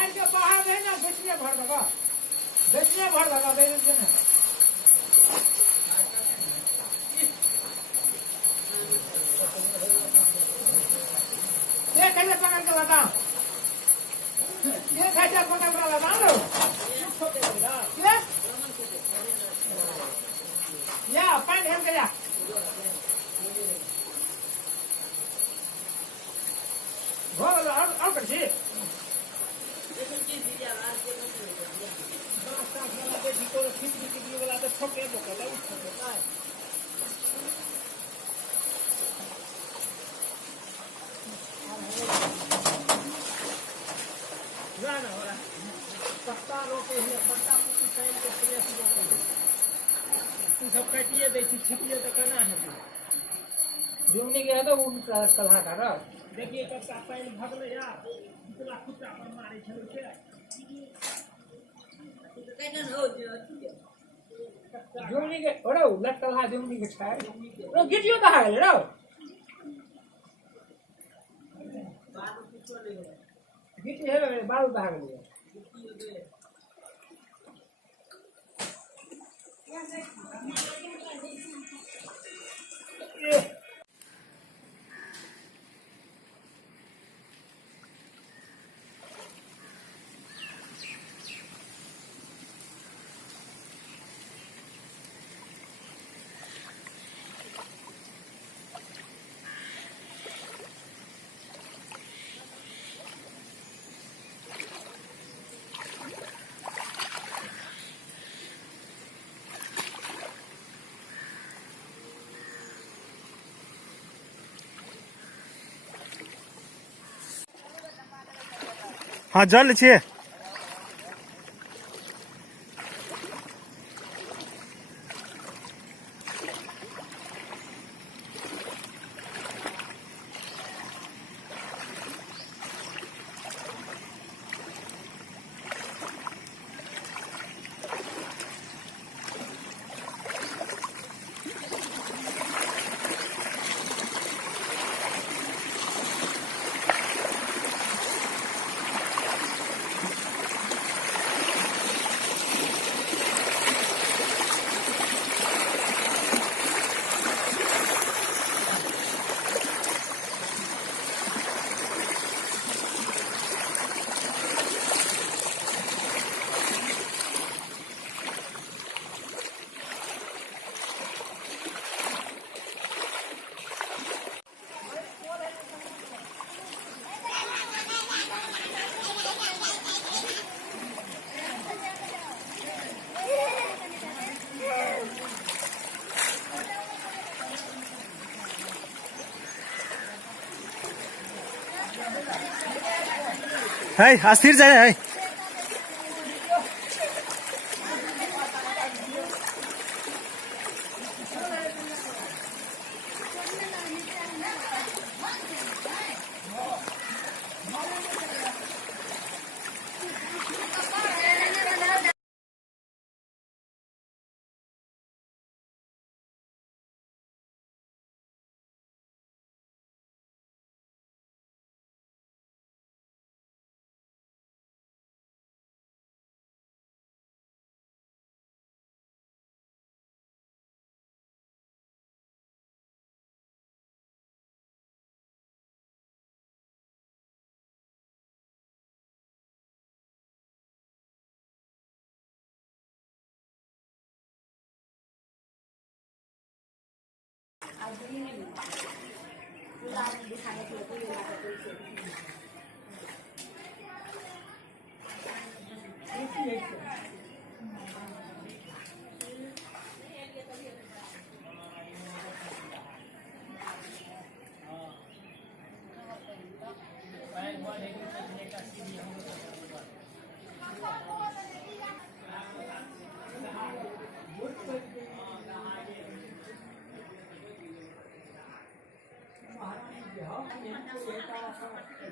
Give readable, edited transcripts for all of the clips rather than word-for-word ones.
पैर के बाहर है ना बेचने भर दगा बेचने ना ये कैसे पकड़ के लगा ये कैसे पकड़ के लगा लो या पैंट हम के जा भोग और कर छी पत्ता रोके पत्ता तू सब काटिए दे छिपिए तो करना है जुमनी के है तो वो कलहा कर देखिए कब पैन भगले यार इतना खुट्टा पर मारे छलो के जुमनी के ओरो लट कलहा जुमनी के छाय ओ गिटियो कहा है रो गिटी है बाल कहा गया हाँ जल छे है अस्थिर जाए है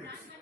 Yeah.